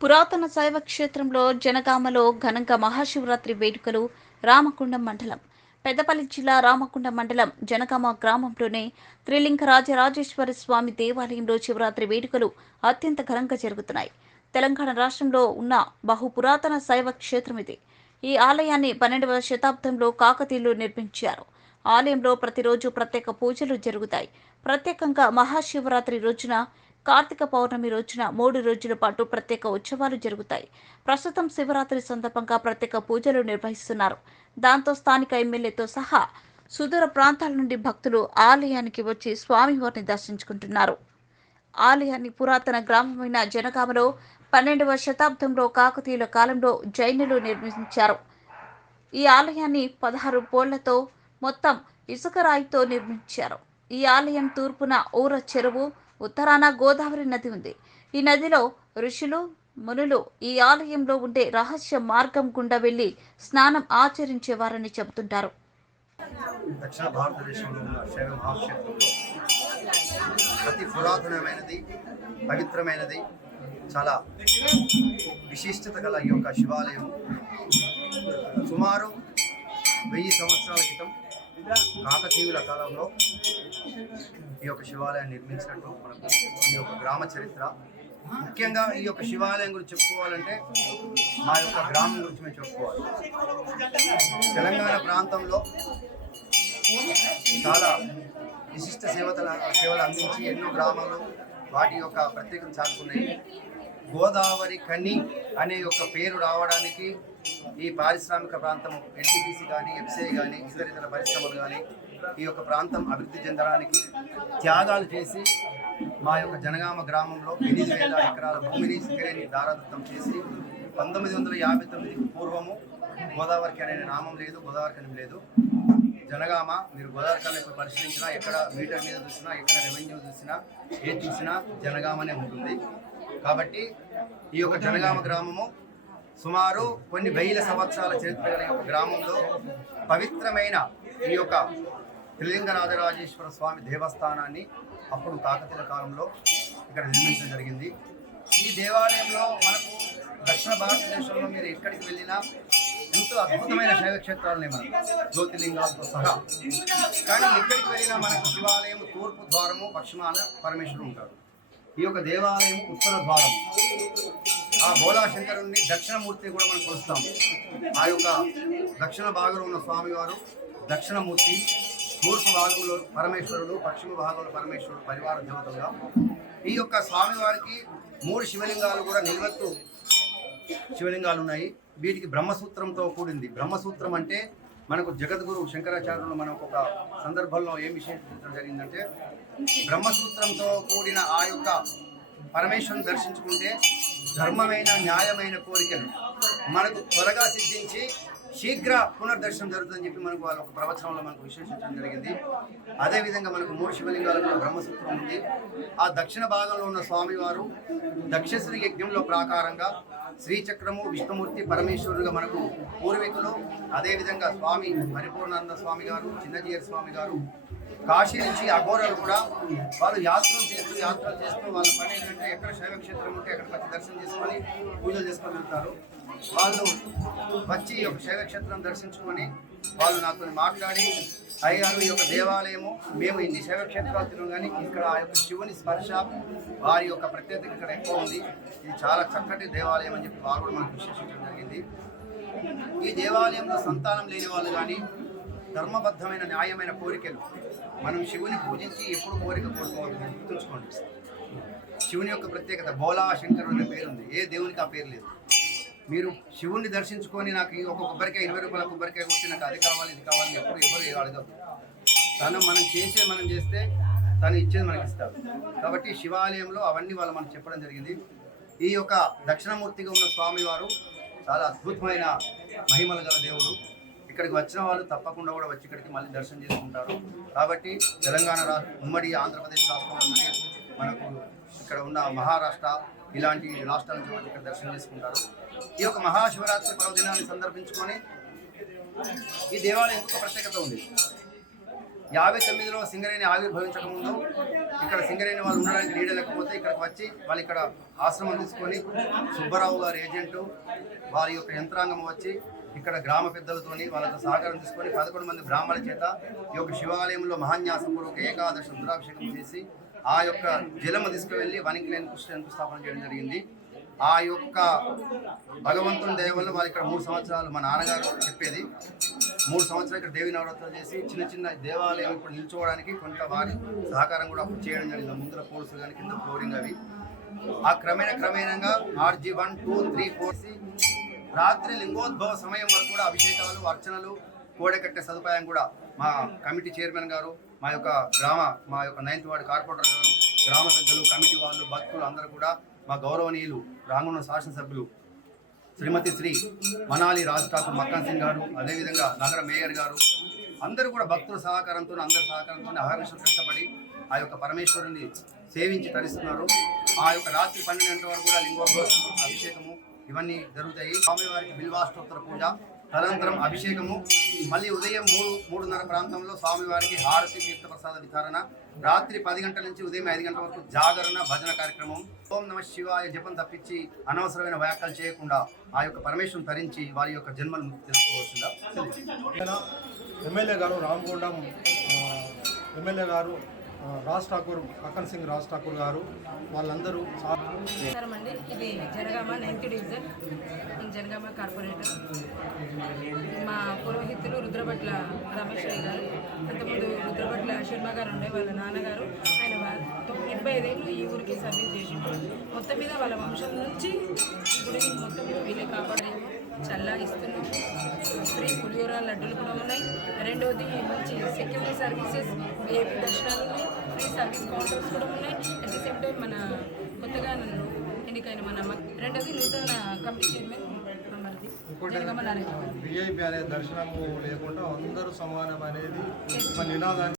పురాతన శైవ క్షేత్రంలో జనగామలో ఘనంగా మహాశివరాత్రి వేడుకలు. రామకుండం మండలం పెద్దపల్లి జిల్లా రామకుండం మండలం జనగామ గ్రామంలోని త్రిలింగ రాజరాజేశ్వర స్వామి దేవాలయంలో శివరాత్రి వేడుకలు అత్యంత ఘనంగా జరుగుతున్నాయి. తెలంగాణ రాష్ట్రంలో ఉన్న బహు పురాతన శైవ క్షేత్రం ఇది. ఈ ఆలయాన్ని 12వ శతాబ్దంలో కాకతీయులు నిర్మించారు. ఆలయంలో ప్రతిరోజు ప్రత్యేక పూజలు జరుగుతాయి. ప్రత్యేకంగా మహాశివరాత్రి రోజున, కార్తీక పౌర్ణమి రోజున 3 రోజుల పాటు ప్రత్యేక ఉత్సవాలు జరుగుతాయి. ప్రస్తుతం శివరాత్రి సందర్భంగా ప్రత్యేక పూజలు నిర్వహిస్తున్నారు. దాంతో స్థానిక ఎమ్మెల్యేతో సహా సుదూర ప్రాంతాల నుండి భక్తులు ఆలయానికి వచ్చి స్వామివారిని దర్శించుకుంటున్నారు. ఆలయాన్ని పురాతన గ్రామమైన జనగామలో 12వ శతాబ్దంలో కాకతీయుల కాలంలో జైనులు నిర్మించారు. ఈ ఆలయాన్ని 16 పోళ్లతో మొత్తం ఇసుక రాయితో నిర్మించారు. ఈ ఆలయం తూర్పున ఊర చెరువు, ఉత్తరాన గోదావరి నది ఉంది. ఈ నదిలో ఋషులు, మునులు ఈ ఆలయంలో ఉండే రహస్య మార్గం గుండా వెళ్లి స్నానం ఆచరించేవారని చెబుతుంటారు. దక్షిణ భారతదేశంలో ఉన్న శైవ మహాక్షేత్రంలో అతి పురాతనమైనది, పవిత్రమైనది, చాలా విశిష్టత గల ఈ యొక్క శివాలయం సుమారు 1000 సంవత్సరాల క్రితం కాకతీయుల కాలంలో ఈ యొక్క శివాలయాన్ని నిర్మించినట్టు మనకు ఈ యొక్క గ్రామ చరిత్ర. ముఖ్యంగా ఈ యొక్క శివాలయం గురించి చెప్పుకోవాలంటే మా యొక్క గ్రామం గురించి మేము చెప్పుకోవాలి. తెలంగాణ ప్రాంతంలో చాలా విశిష్ట సేవలు అందించి ఎన్నో గ్రామాలు వాటి యొక్క ప్రత్యేకత చాటుకున్నాయి. గోదావరి కని అనే యొక్క పేరు రావడానికి ఈ పారిశ్రామిక ప్రాంతం ఎన్టీపీసీ కానీ, ఎఫ్సిఐ కానీ, ఇతర పరిశ్రమలు కానీ ఈ యొక్క ప్రాంతం అభివృద్ధి చెందడానికి త్యాగాలు చేసి మా యొక్క జనగామ గ్రామంలో 8,000 ఎకరాల భూమిని సింగరేణి దారాదత్తం చేసి 1959 పూర్వము గోదావరికి అనే నామం లేదు, గోదావరి కని లేదు. జనగామ మీరు గోదావరి కని ఎప్పుడు పరిశీలించినా, ఎక్కడ మీటర్ మీద చూసినా, ఎక్కడ రెవెన్యూ చూసినా, ఏది చూసినా జనగామనే ఉంటుంది. కాబట్టి ఈ యొక్క జనగామ గ్రామము సుమారు కొన్ని 1000 సంవత్సరాల చరిత్ర గల యొక్క గ్రామంలో పవిత్రమైన ఈ యొక్క త్రిలింగ రాజరాజేశ్వర స్వామి దేవస్థానాన్ని అప్పుడు కాకతీయుల కాలంలో ఇక్కడ నిర్మించడం జరిగింది. ఈ దేవాలయంలో మనకు దక్షిణ భారతదేశంలో మీరు ఎక్కడికి వెళ్ళినా ఎంతో అద్భుతమైన శైవక్షేత్రాలు ఉన్నాయి మనకు, జ్యోతిలింగాలతో సహా. కానీ ఎక్కడికి వెళ్ళినా మనకు శివాలయం తూర్పు ద్వారము, పశ్చిమాన పరమేశ్వరుడు ఉంటాడు. ఈ యొక్క దేవాలయం ఉత్తర ద్వారము. ఆ బోలాశంకరుణ్ణి దక్షిణమూర్తిని కూడా మనం కొలుస్తాం. ఆ యొక్క దక్షిణ భాగంలో ఉన్న స్వామివారు దక్షిణమూర్తి, తూర్పు భాగంలో పరమేశ్వరుడు, పశ్చిమ భాగంలో పరమేశ్వరుడు పరివార దేవతలుగా. ఈ యొక్క స్వామివారికి 3 శివలింగాలు కూడా నిల్వత్తు శివలింగాలు ఉన్నాయి. వీటికి బ్రహ్మసూత్రంతో కూడింది. బ్రహ్మసూత్రం అంటే మనకు జగద్గురు శంకరాచార్యులు మనకు ఒక సందర్భంలో ఏం విశేషించడం జరిగిందంటే, బ్రహ్మసూత్రంతో కూడిన ఆ యొక్క పరమేశ్వరుని దర్శించుకుంటే ధర్మమైన, న్యాయమైన కోరికలు మనకు త్వరగా సిద్ధించి శీఘ్ర పునర్దర్శనం జరుగుతుందని చెప్పి మనకు వాళ్ళ ఒక ప్రవచనంలో మనకు విశ్లేషించడం జరిగింది. అదేవిధంగా మనకు 3 శివలింగాలు కూడా బ్రహ్మసూత్రం ఉంది. ఆ దక్షిణ భాగంలో ఉన్న స్వామివారు దక్షశ్రీ యజ్ఞంలో ప్రాకారంగా శ్రీచక్రము, విష్ణుమూర్తి, పరమేశ్వరుడుగా మనకు పూర్వీకులు. అదేవిధంగా స్వామి పరిపూర్ణానంద స్వామి గారు, చిన్నజీయర్ స్వామి గారు, కాశీ నుంచి అఘోరాలు కూడా వాళ్ళు యాత్రలు చేస్తూ వాళ్ళ పని ఏంటంటే ఎక్కడ శైవక్షేత్రం ఉంటే అక్కడికి వచ్చి దర్శనం చేసుకొని పూజలు చేసుకొని వెళ్తారు. వాళ్ళు వచ్చి ఈ యొక్క శైవక్షేత్రం దర్శించుకొని వాళ్ళు నాతో మాట్లాడి, అయ్యారు ఈ యొక్క దేవాలయము మేము ఇన్ని శైవక్షేత్రాలు తిన్నాం కానీ ఇక్కడ ఆ యొక్క శివుని స్పర్శ, వారి యొక్క ప్రత్యేకత ఇక్కడ ఎక్కువ ఉంది. ఇది చాలా చక్కటి దేవాలయం అని చెప్పి వారు కూడా మనకు విశ్లేషించడం జరిగింది. ఈ దేవాలయంలో సంతానం లేని వాళ్ళు కానీ, ధర్మబద్ధమైన న్యాయమైన కోరికలు, మనం శివుని పూజించి ఎప్పుడు కోరిక కోరుకోవాలి గుర్తుంచుకోండి. శివుని యొక్క ప్రత్యేకత బోలా శంకరుడు అనే పేరుంది. ఏ దేవునికి ఆ పేరు లేదు. మీరు శివుణ్ణి దర్శించుకొని నాకు ఒక కొబ్బరికాయ 20 రూపాయల కొబ్బరికాయ కొట్టి నాకు అది కావాలి ఇది కావాలి ఎవరు అడగదు. మనం చేస్తే తను ఇచ్చేది మనకి ఇస్తారు. కాబట్టి శివాలయంలో అవన్నీ వాళ్ళు మనకు చెప్పడం జరిగింది. ఈ యొక్క దక్షిణమూర్తిగా ఉన్న స్వామివారు చాలా అద్భుతమైన మహిమలు గల దేవుడు. ఇక్కడికి వచ్చిన వాళ్ళు తప్పకుండా కూడా వచ్చి ఇక్కడికి మళ్ళీ దర్శనం చేసుకుంటారు. కాబట్టి తెలంగాణ ఉమ్మడి ఆంధ్రప్రదేశ్ రాష్ట్రంలోనే మనకు ఇక్కడ ఉన్న మహారాష్ట్ర ఇలాంటి రాష్ట్రాల నుంచి వాళ్ళు ఇక్కడ దర్శనం చేసుకుంటారు. ఈ యొక్క మహాశివరాత్రి పర్వదినాన్ని సందర్భించుకొని ఈ దేవాలయం ఇంకొక ప్రత్యేకత ఉంది. 59లో సింగరేణి ఆవిర్భవించక ముందు ఇక్కడ సింగరేణి వాళ్ళు ఉండడానికి నీడ లేకపోతే ఇక్కడికి వచ్చి వాళ్ళు ఇక్కడ ఆశ్రమం తీసుకొని సుబ్బారావు గారి ఏజెంటు వారి యొక్క యంత్రాంగం వచ్చి ఇక్కడ గ్రామ పెద్దలతోని వాళ్ళతో సహకారం తీసుకొని 11 మంది బ్రాహ్మణుల చేత ఈ యొక్క శివాలయంలో మహాన్యాసపూర్వక ఏకాదశి రుద్రాభిషేకం చేసి ఆ యొక్క జలము తీసుకువెళ్ళి వనికి లేని శంకుస్థాపన చేయడం జరిగింది. ఆ యొక్క భగవంతుని దయ వల్ల వాళ్ళు ఇక్కడ 3 సంవత్సరాలు మా నాన్నగారు చెప్పేది 3 సంవత్సరాలు ఇక్కడ దేవి నవరాత్రులు చేసి చిన్న చిన్న దేవాలయం ఇప్పుడు నిల్చోవడానికి కొంత వారి సహకారం కూడా అప్పుడు చేయడం జరిగింది. ముందర పోల్సులు కానీ కింద ఫ్లోరింగ్ అవి ఆ క్రమేణంగా RG 1, 2, 3, 4 రాత్రి లింగోద్భవ సమయం వరకు కూడా అభిషేకాలు అర్చనలు కోడెకట్టే సదుపాయం కూడా మా కమిటీ చైర్మన్ గారు మా యొక్క 9th వార్డు కార్పొరేటర్ గారు గ్రామ పెద్దలు కమిటీ వాళ్ళు భక్తులు అందరూ కూడా మా గౌరవనీయులు రాంగున్న శాసనసభ్యులు శ్రీమతి శ్రీ మనాలి రాజ్ ఠాకూర్ మక్కన్ సింగ్ గారు అదేవిధంగా నగర మేయర్ గారు అందరూ కూడా భక్తుల సహకారంతో అందరి సహకారంతో అహర్నిశలు కష్టపడి ఆ యొక్క పరమేశ్వరుని సేవించి తరిస్తున్నారు. ఆ యొక్క రాత్రి 12 గంటల వరకు కూడా లింగోద్భవ అభిషేకము ఇవన్నీ జరుగుతాయి. స్వామివారికి బిల్వాష్టోత్తర పూజ తదనంతరం అభిషేకము మళ్ళీ ఉదయం 3:30 ప్రాంతంలో స్వామివారికి హారతి తీర్థప్రసాద వితరణ రాత్రి 10 గంటల నుంచి ఉదయం 5 గంటల వరకు జాగరణ భజన కార్యక్రమం ఓం నమ శివాయ జపం తప్పించి అనవసరమైన వ్యాఖ్యలు చేయకుండా ఆ యొక్క పరమేశ్వరుని తరించి వారి యొక్క జన్మలు తెలుసుకోవచ్చుగా. ఎమ్మెల్యే గారు రామగుండం ఎమ్మెల్యే గారు రాజ్ ఠాకూర్ మక్కన్ సింగ్ రాజ్ ఠాకూర్ గారు వాళ్ళందరూ అండి. ఇది Janagama 9th division Janagama corporator మా పురోహితులు రుద్రభట్ల రమేష్ గారు, అంతకుముందు రుద్రభట్ల శర్మ గారు ఉండే వాళ్ళ నాన్నగారు. ఆయన 75 ఏళ్ళు ఈ ఊరికి సర్వీస్ చేసిండు. మొత్తం మీద వాళ్ళ వంశం నుంచి గుడి మొత్తం వీళ్ళే కాపాడేమో చల్లాగిస్తున్నాము. ఫ్రీ పులిహోర లడ్డూలు కూడా ఉన్నాయి. రెండవది మంచి సెక్యూరిటీ సర్వీసెస్ ఏపీ దర్శనాలు ఉన్నాయి. ఫ్రీ సర్వీస్ కౌంటర్స్ కూడా ఉన్నాయి. అట్ ది సేమ్ టైం మన కొత్తగా ఎన్నికైన మన రెండవది నూతన కమిటీ చైర్మన్ ఇంకోటి VIP అనే దర్శనము లేకుండా అందరూ సమానం అనేది ఒక నినాదాన్ని